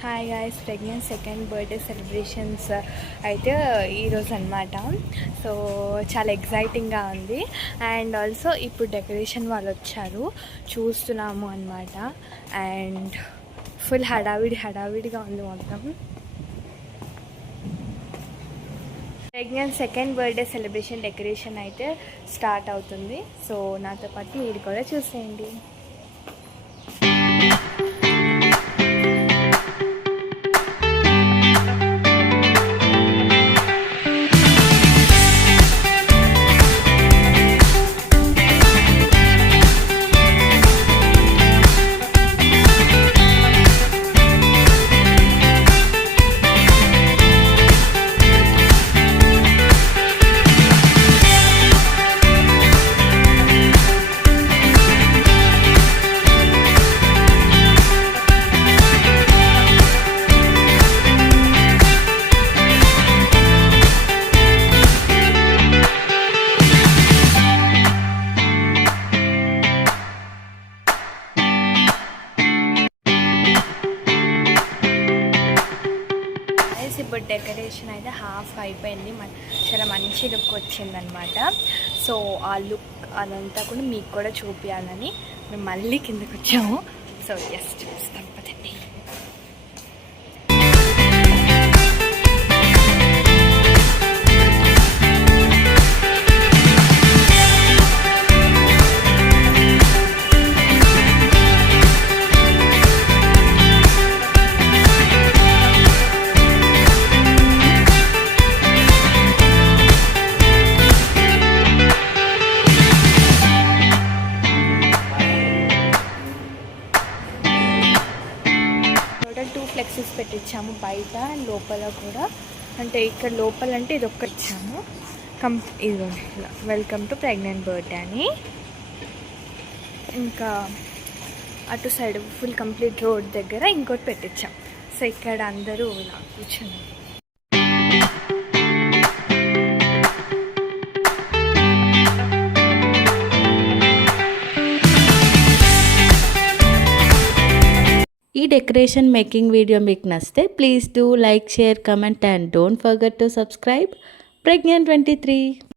Hi guys, pregnant second birthday celebrations అయితే ఈరోజు అనమాట. సో చాలా ఎగ్జైటింగ్గా ఉంది. అండ్ ఆల్సో ఇప్పుడు డెకరేషన్ వాళ్ళు వచ్చారు, చూస్తున్నాము అనమాట. అండ్ ఫుల్ హడావిడిగా ఉంది మొత్తం. Pregnant second birthday celebration decoration అయితే స్టార్ట్ అవుతుంది. సో నాతో పాటు మీరు కూడా చూసేయండి. ఇప్పుడు డెకరేషన్ అయితే హాఫ్ అయిపోయింది, చాలా మంచి లుక్ వచ్చిందనమాట. సో ఆ లుక్ అదంతా కూడా మీకు కూడా చూపించాలని మేము మళ్ళీ కిందకు వచ్చాము. సో ఎస్, చూస్తాం పదండి. ఫ్లెక్సెస్ పెట్టించాము బయట అండ్ లోపల కూడా. అంటే ఇక్కడ లోపల అంటే ఇది ఒక్క ఇచ్చాము, ఇది ఇలా వెల్కమ్ టు ప్రెగ్నెంట్ బర్త్డే అని. ఇంకా అటు సైడ్ ఫుల్ కంప్లీట్ రోడ్ దగ్గర ఇంకోటి పెట్టించాం. సో ఇక్కడ అందరూ ఇలా కూర్చున్నారు. ఈ డెకరేషన్ మేకింగ్ వీడియో మీకు నచ్చితే please do like, share, comment and don't forget to subscribe Pregnant 23.